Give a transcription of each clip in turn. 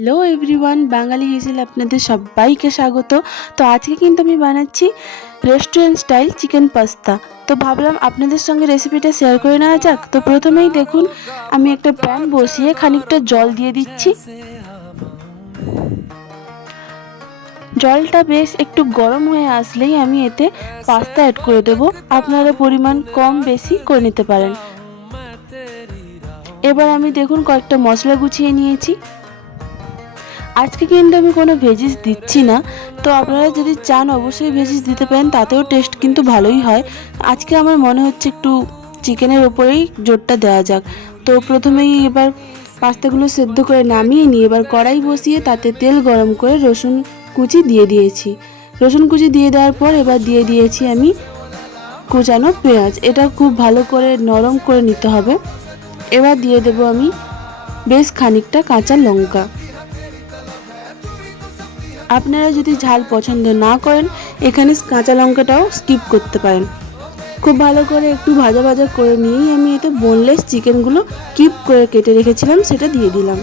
Hello everyone বাঙালি হিসেল আপনাদের সবাইকে স্বাগত। তো আজকে কিন্তু আমি বানাচ্ছি রেস্টুরেন্ট স্টাইল চিকেন পাস্তা তো ভাবলাম আপনাদের সঙ্গে রেসিপিটা শেয়ার করে নেওয়া যাক। তো প্রথমেই দেখুন, আমি একটা প্যান বসিয়ে খানিকটা জল দিয়ে দিচ্ছি। জলটা বেশ একটু গরম হয়ে আসলেই আমি এতে পাস্তা অ্যাড করে দেব। আপনারা পরিমাণ কম বেশি করে নিতে পারেন। এবার আমি দেখুন কয়েকটা মশলা গুছিয়ে নিয়েছি। আজকে কিন্তু আমি কোনো ভেজিস দিচ্ছি না। তো আপনারা যদি চান, অবশ্যই ভেজিস দিতে পারেন, তাতেও টেস্ট কিন্তু ভালোই হয়। আজকে আমার মনে হচ্ছে একটু চিকেনের ওপরেই জোরটা দেওয়া যাক। তো প্রথমেই এবার পাস্তাগুলো সেদ্ধ করে নামিয়ে নিয়ে এবার কড়াই বসিয়ে তাতে তেল গরম করে রসুন কুচি দিয়ে দিয়েছি। রসুন কুচি দিয়ে দেওয়ার পর এবার দিয়ে দিয়েছি আমি কুচানো পেঁয়াজ। এটা খুব ভালো করে নরম করে নিতে হবে। এবার দিয়ে দেবো আমি বেশ খানিকটা কাঁচা লঙ্কা। আপনারা যদি ঝাল পছন্দ না করেন, এখানে কাঁচা লঙ্কাটাও স্কিপ করতে পারেন। খুব ভালো করে একটু ভাজা ভাজা করে নিয়েই আমি এতে বোনলেস চিকেনগুলো কিপ করে কেটে রেখেছিলাম, সেটা দিয়ে দিলাম।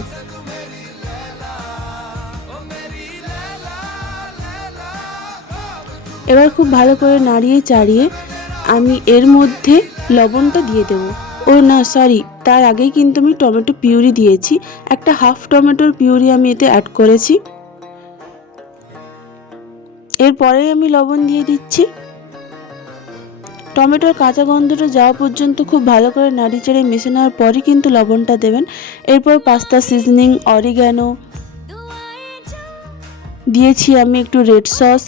এবার খুব ভালো করে নাড়িয়ে চাড়িয়ে আমি এর মধ্যে লবণটা দিয়ে দেবো। ও না সরি তার আগেই কিন্তু আমি টমেটো পিউরি দিয়েছি। একটা হাফ টমেটোর পিউরি আমি এতে অ্যাড করেছি। এরপরে আমি লবণ দিয়ে দিচ্ছি। টমেটোর কাঁচা গন্ধটা যাওয়া পর্যন্ত খুব ভালো করে নাড়ি চেড়ে মিশে নেওয়ার পরই কিন্তু লবণটা দেবেন। এরপর পাস্তা সিজনিং অরিগ্যানো দিয়েছি আমি একটু red sauce.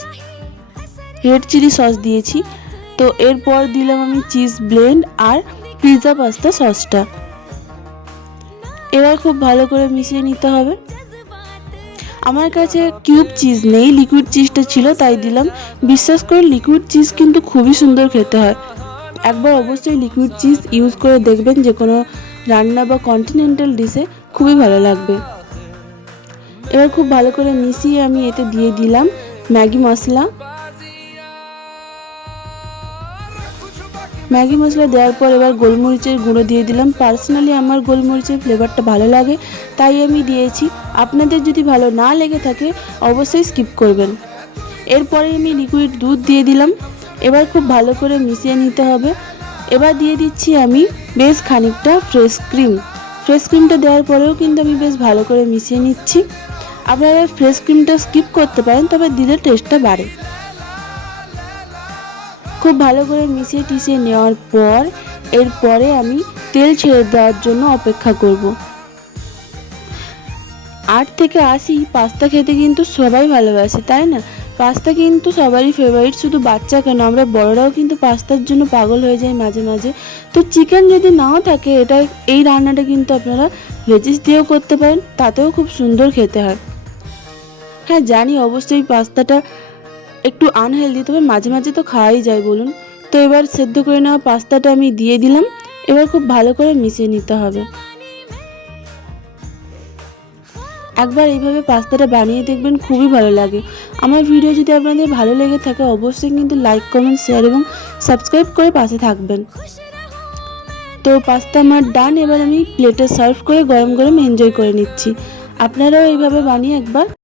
Red chilli sauce দিয়েছি। তো এরপর দিলাম আমি চিজ ব্লেন্ড আর পিৎজা পাস্তা সসটা। এবার খুব ভালো করে মিশিয়ে নিতে হবে। আমার কাছে কিউব চিজ নেই লিকুইড চিজটা ছিল, তাই দিলাম। বিশ্বাস করে লিকুইড চিজ কিন্তু খুবই সুন্দর খেতে হয়। একবার অবশ্যই লিকুইড চিজ ইউজ করে দেখবেন যে কোনো রান্না বা কন্টিনেন্টাল ডিশে খুবই ভালো লাগবে। এবার খুব ভালো করে মিশিয়ে আমি এতে দিয়ে দিলাম ম্যাগি মশলা। ম্যাগি মশলা দেওয়ার পর এবার গোলমরিচের গুঁড়ো দিয়ে দিলাম। পার্সোনালি আমার গোলমরিচের ফ্লেভারটা ভালো লাগে, তাই আমি দিয়েছি। আপনাদের যদি ভালো না লেগে থাকে, অবশ্যই স্কিপ করবেন। এরপরে আমি লিকুইড দুধ দিয়ে দিলাম। এবার খুব ভালো করে মিশিয়ে নিতে হবে। এবার দিয়ে দিচ্ছি আমি বেশ খানিকটা ফ্রেশ ক্রিম ফ্রেশ ক্রিমটা দেওয়ার পরেও কিন্তু আমি বেশ ভালো করে মিশিয়ে নিচ্ছি। আপনারা ফ্রেশ ক্রিমটা স্কিপ করতে পারেন, তবে দিলে টেস্টটা বাড়ে। খুব ভালো করে মিশিয়ে টিশিয়ে নেওয়ার পর, এরপরে আমি তেল ছেড়ে দেওয়ার জন্য অপেক্ষা করব। আট থেকে আশি পাস্তা খেতে কিন্তু সবাই ভালোবাসে, তাই না? পাস্তা কিন্তু সবারই ফেভারিট শুধু বাচ্চা কেন? আমরা বড়রাও কিন্তু পাস্তার জন্য পাগল হয়ে যাই মাঝে মাঝে। তো চিকেন যদি নাও থাকে, এটা এই রান্নাটা কিন্তু আপনারা ভেজিস দিয়েও করতে পারেন, তাতেও খুব সুন্দর খেতে হয়। হ্যাঁ জানি অবশ্যই পাস্তাটা একটু আনহেলদি তবে মাঝে মাঝে তো খাওয়াই যায়, বলুন। তো এবার সেদ্ধ করে নেওয়া পাস্তাটা আমি দিয়ে দিলাম। এবার খুব ভালো করে মিশিয়ে নিতে হবে। একবার এইভাবে পাস্তাটা বানিয়ে দেখবেন খুবই ভালো লাগে। আমার ভিডিও যদি আপনাদের ভালো লেগে থাকে, অবশ্যই কিন্তু লাইক কমেন্ট শেয়ার এবং সাবস্ক্রাইব করে পাশে থাকবেন। তো পাস্তা আমার ডান এবার আমি প্লেটে সার্ভ করে গরম গরম এনজয় করে নিচ্ছি। আপনারাও এইভাবে বানিয়ে একবার